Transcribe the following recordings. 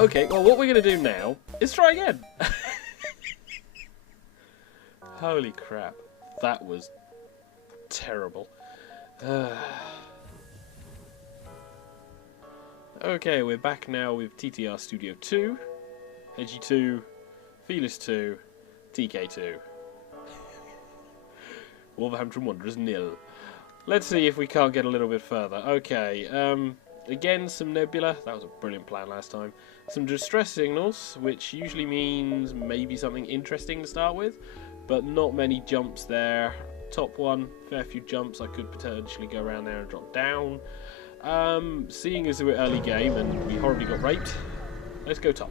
Okay, well, what we're going to do now is try again. Holy crap. That was terrible. Okay, we're back now with TTR Studio 2, Edgy 2, Felis 2, TK2. Wolverhampton Wanderers 0. Let's see if we can't get a little bit further. Okay, again, some nebula. That was a brilliant plan last time. Some distress signals, which usually means maybe something interesting to start with, but not many jumps there. Top one, fair few jumps. I could potentially go around there and drop down. Seeing as we're early game and we horribly got raped, let's go top.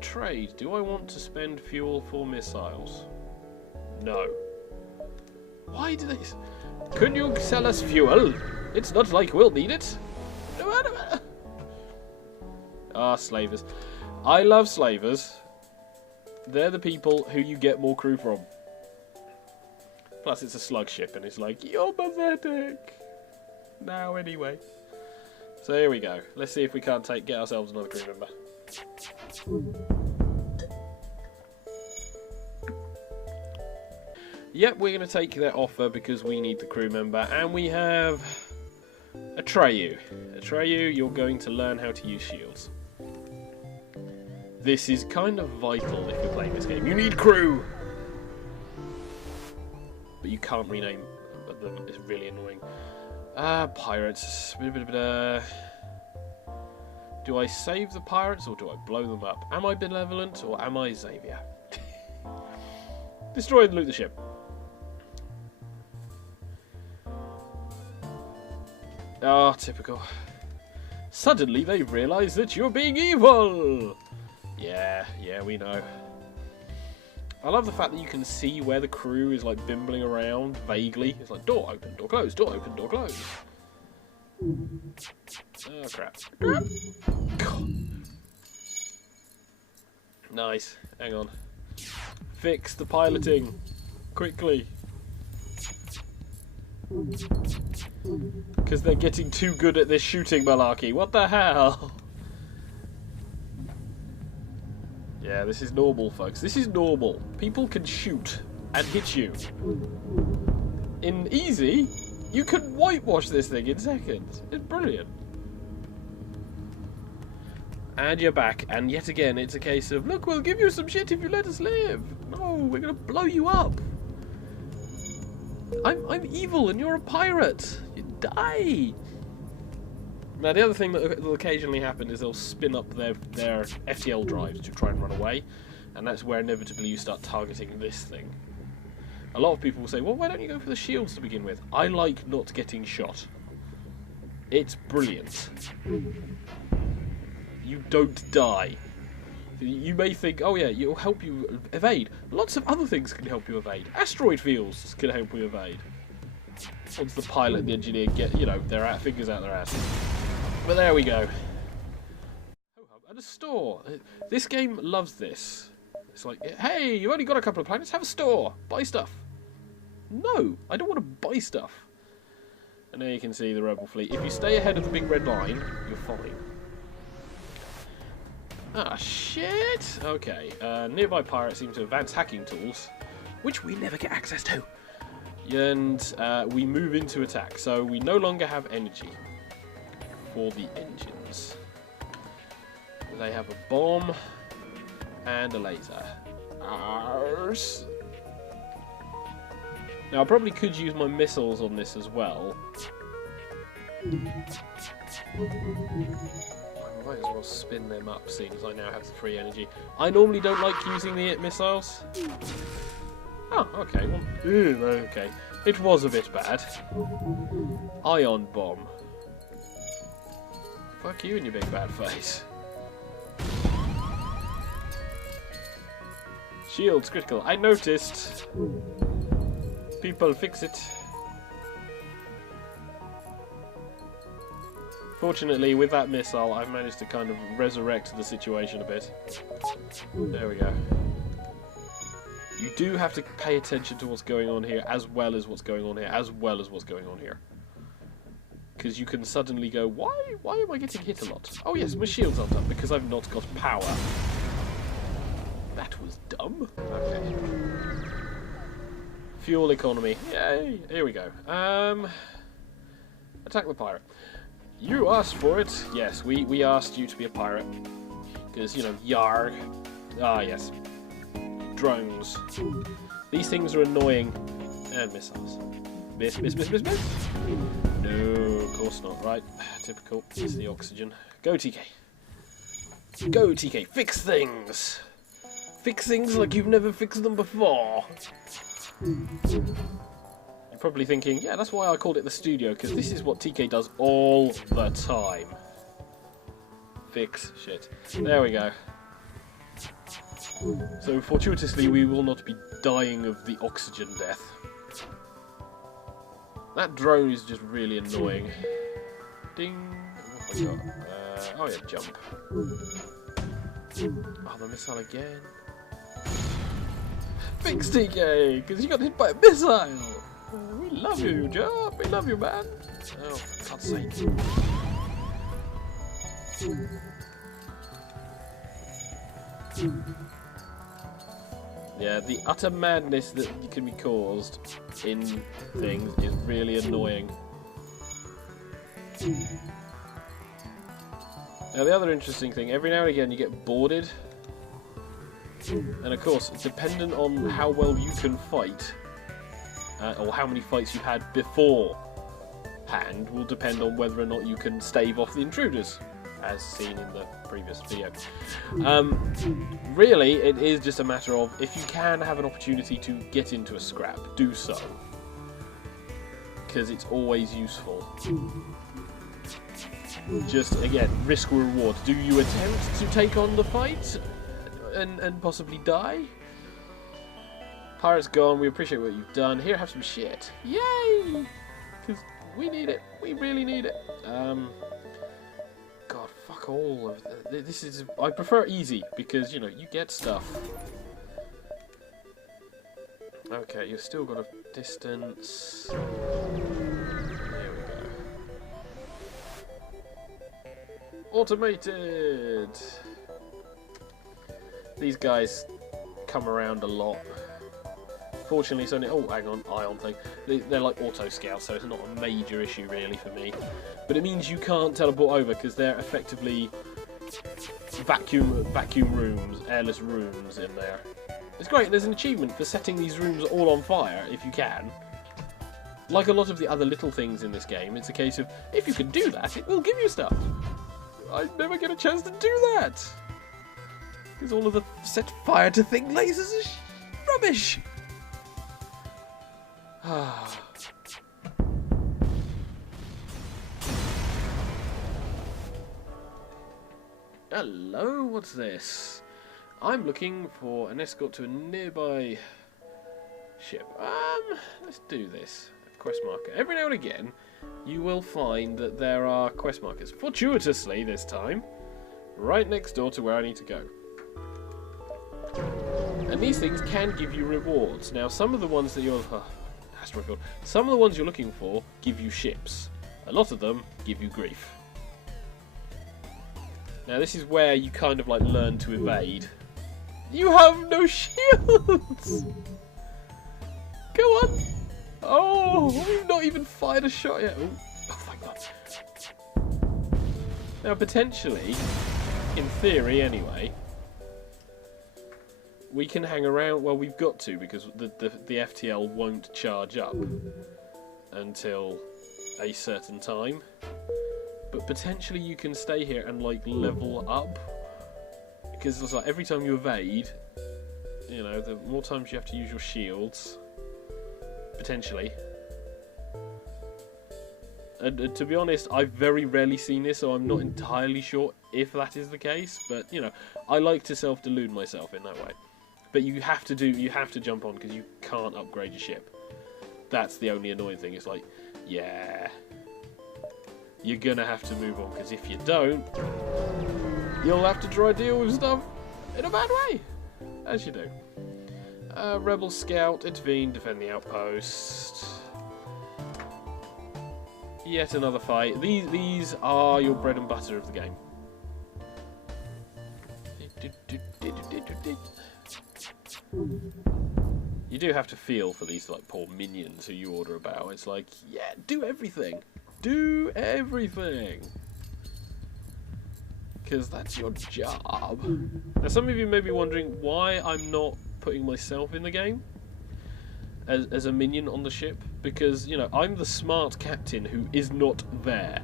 Trade. Do I want to spend fuel for missiles? No. Why do they... Could you sell us fuel? It's not like we'll need it. Ah, slavers. I love slavers. They're the people who you get more crew from. Plus it's a slug ship and it's like, you're pathetic. Now anyway. So here we go. Let's see if we can't get ourselves another crew member. Yep, we're going to take their offer because we need the crew member. And we have Atreyu. Atreyu, you're going to learn how to use shields. This is kind of vital if you're playing this game. You need crew! But you can't rename them. It's really annoying. Pirates. Do I save the pirates or do I blow them up? Am I benevolent or am I Xavier? Destroy and loot the ship. Ah, typical. Suddenly they realise that you're being evil! Yeah, we know. I love the fact that you can see where the crew is like bimbling around vaguely. It's like door open, door closed, door open, door closed. Oh crap. Nice. Hang on. Fix the piloting. Quickly. Because they're getting too good at this shooting malarkey. What the hell? Yeah, this is normal, folks. This is normal. People can shoot and hit you. In easy, you can whitewash this thing in seconds. It's brilliant. And you're back. And yet again, it's a case of, look, we'll give you some shit if you let us live. No, we're going to blow you up. I'm evil and you're a pirate. You die. Now, the other thing that will occasionally happen is they'll spin up their FTL drives to try and run away, and that's where inevitably you start targeting this thing. A lot of people will say, well, why don't you go for the shields to begin with? I like not getting shot. It's brilliant. You don't die. You may think, oh yeah, it'll help you evade. Lots of other things can help you evade. Asteroid fields can help you evade. Once the pilot and the engineer get, you know, their fingers out their ass. But there we go. And a store. This game loves this. It's like, hey, you've only got a couple of planets, have a store. Buy stuff. No, I don't want to buy stuff. And there you can see the rebel fleet. If you stay ahead of the big red line, you're fine. Ah, shit! Okay, nearby pirates seem to advance hacking tools, which we never get access to. And we move into attack, so we no longer have energy for the engines. They have a bomb and a laser. Arse. Now, I probably could use my missiles on this as well. I might as well spin them up, seeing as I now have the free energy. I normally don't like using the missiles. Oh, okay. Well, okay. It was a bit bad. Ion bomb. Fuck you and your big bad face. Shields critical. I noticed. People fix it. Fortunately, with that missile, I've managed to kind of resurrect the situation a bit. There we go. You do have to pay attention to what's going on here, as well as what's going on here, as well as what's going on here. because you can suddenly go, why am I getting hit a lot? Oh yes, my shield's aren't up because I've not got power. That was dumb. Okay. Fuel economy. Yay! Here we go. Attack the pirate. You asked for it. Yes, we asked you to be a pirate. Because, you know, yarg. Ah, yes. Drones. These things are annoying. And missiles. Miss. No, of course not. Right. Typical. It's the oxygen. Go, TK. Go, TK. Fix things. Fix things like you've never fixed them before. You're probably thinking, yeah, that's why I called it the studio, because this is what TK does all the time. Fix shit. There we go. So, fortuitously, we will not be dying of the oxygen death. That drone is just really annoying. Ding! Oh yeah, jump. Oh, the missile again. Fix TK, because you got hit by a missile. We love you, Job. We love you, man. Oh, for God's sake. Yeah, the utter madness that can be caused in things is really annoying. Now, the other interesting thing, every now and again you get boarded. And of course, it's dependent on how well you can fight, or how many fights you've had beforehand, will depend on whether or not you can stave off the intruders, as seen in the previous video. Really, it is just a matter of, if you can have an opportunity to get into a scrap, do so. Because it's always useful. Just, again, risk reward. Do you attempt to take on the fight? And possibly die? Pirate's gone, we appreciate what you've done. Here, have some shit. Yay! Because we need it. We really need it. God, fuck all of this. Is I prefer easy, because, you know, you get stuff. Okay, you've still got a distance. Here we go. Automated! These guys come around a lot. Fortunately, it's only... Oh, hang on, ion thing. They're like auto scouts, so it's not a major issue really for me. But it means you can't teleport over because they're effectively vacuum rooms, airless rooms in there. It's great. There's an achievement for setting these rooms all on fire if you can. Like a lot of the other little things in this game, it's a case of if you can do that, it will give you stuff. I never get a chance to do that. Because all of the set fire to thing lasers is rubbish. Hello, what's this? I'm looking for an escort to a nearby ship. Let's do this. Quest marker. Every now and again, you will find that there are quest markers. Fortuitously, this time, right next door to where I need to go. And these things can give you rewards. Now, some of the ones that you're... some of the ones you're looking for give you ships. A lot of them give you grief. Now, this is where you kind of like learn to evade. You have no shields! Go on! Oh, we've not even fired a shot yet. Oh, thank God. Now, potentially, in theory anyway, we can hang around. Well, we've got to, because the FTL won't charge up until a certain time. But potentially you can stay here and like level up, because it's like every time you evade, you know, the more times you have to use your shields, potentially. And to be honest, I've very rarely seen this, so I'm not entirely sure if that is the case. But you know, I like to self-delude myself in that way. But you have to jump on, because you can't upgrade your ship. That's the only annoying thing. It's like, yeah, you're gonna have to move on, because if you don't, you'll have to try to deal with stuff in a bad way, as you do. Rebel scout, intervene, defend the outpost. Yet another fight. These are your bread and butter of the game. You do have to feel for these like poor minions who you order about. It's like, yeah, do everything. Do everything. Because that's your job. Now some of you may be wondering why I'm not putting myself in the game as a minion on the ship. Because, you know, I'm the smart captain who is not there.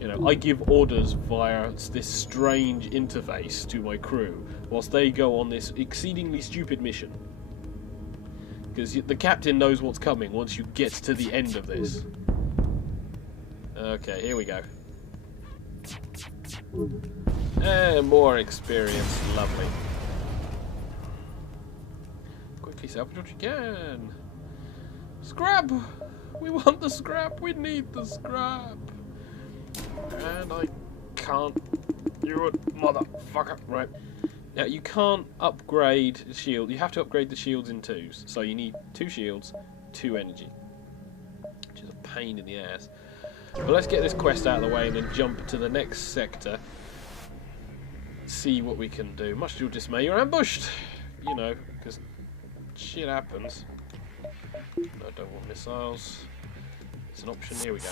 You know, I give orders via this strange interface to my crew whilst they go on this exceedingly stupid mission. Because the captain knows what's coming once you get to the end of this. Okay, here we go. And more experience. Lovely. Quickly salvage what you can. Scrap! We want the scrap. We need the scrap. And I can't do it, motherfucker. Right. Now, you can't upgrade the shield. You have to upgrade the shields in twos. So you need 2 shields, 2 energy. Which is a pain in the ass. But let's get this quest out of the way and then jump to the next sector. See what we can do. Much to your dismay, you're ambushed! You know, because shit happens. No, I don't want missiles. It's an option. Here we go.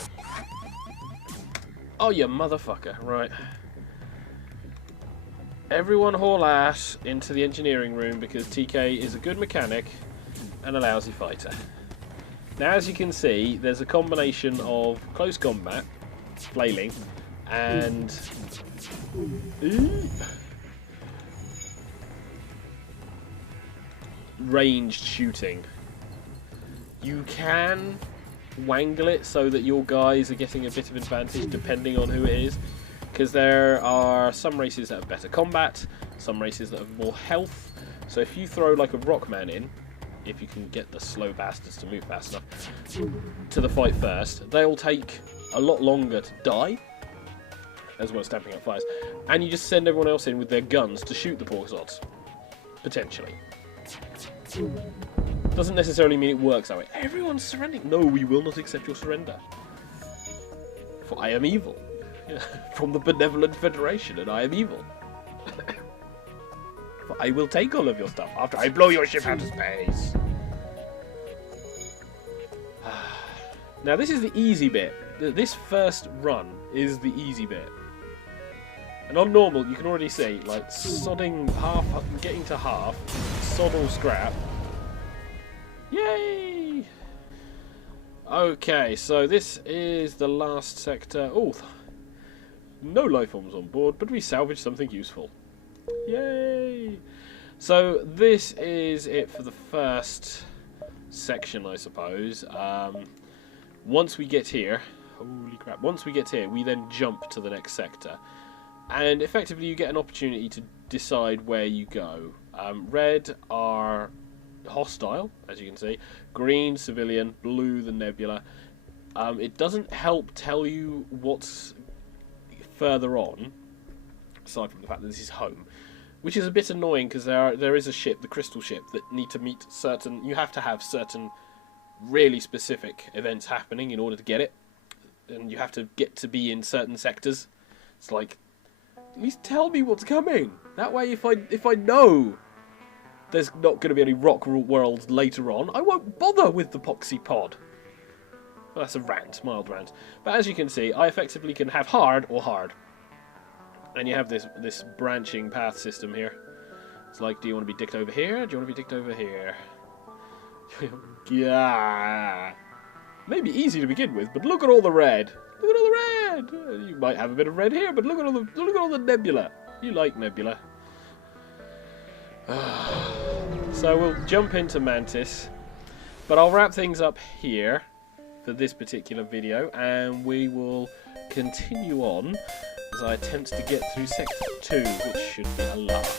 Oh, you motherfucker. Right. Everyone haul ass into the engineering room because TK is a good mechanic and a lousy fighter. Now, as you can see, there's a combination of close combat, flailing, and ranged shooting. You can wangle it so that your guys are getting a bit of advantage depending on who it is, because there are some races that have better combat, some races that have more health. So if you throw like a Rockman in, if you can get the slow bastards to move fast enough to the fight first, they'll take a lot longer to die, as well as stamping up fires, and you just send everyone else in with their guns to shoot the poor sods, potentially. Doesn't necessarily mean it works that way. Everyone's surrendering. No, we will not accept your surrender. For I am evil. From the Benevolent Federation, and I am evil. For I will take all of your stuff after I blow your ship out of space. Now, this is the easy bit. This first run is the easy bit. And on normal, you can already see, like, sodding half, getting to half, sod all scrap. Yay! Okay, so this is the last sector. Oh, no life forms on board, but we salvaged something useful. Yay! So this is it for the first section, I suppose. Once we get here, holy crap! Once we get here, we then jump to the next sector, and effectively you get an opportunity to decide where you go. Red are hostile, as you can see. Green, civilian. Blue, the nebula. It doesn't help tell you what's further on, aside from the fact that this is home, which is a bit annoying because there is a ship, the crystal ship, that need to meet certain. You have to have certain really specific events happening in order to get it, and you have to get to be in certain sectors. It's like, at least tell me what's coming. That way, if I know there's not going to be any rock worlds later on, I won't bother with the Poxy Pod. Well, that's a rant, mild rant. But as you can see, I effectively can have hard or hard. And you have this branching path system here. It's like, do you want to be dicked over here? Do you want to be dicked over here? Yeah. Maybe easy to begin with, but look at all the red. Look at all the red. You might have a bit of red here, but look at all the nebula. You like nebula. So we'll jump into Mantis, but I'll wrap things up here for this particular video, and we will continue on as I attempt to get through Sector 2, which should be a laugh.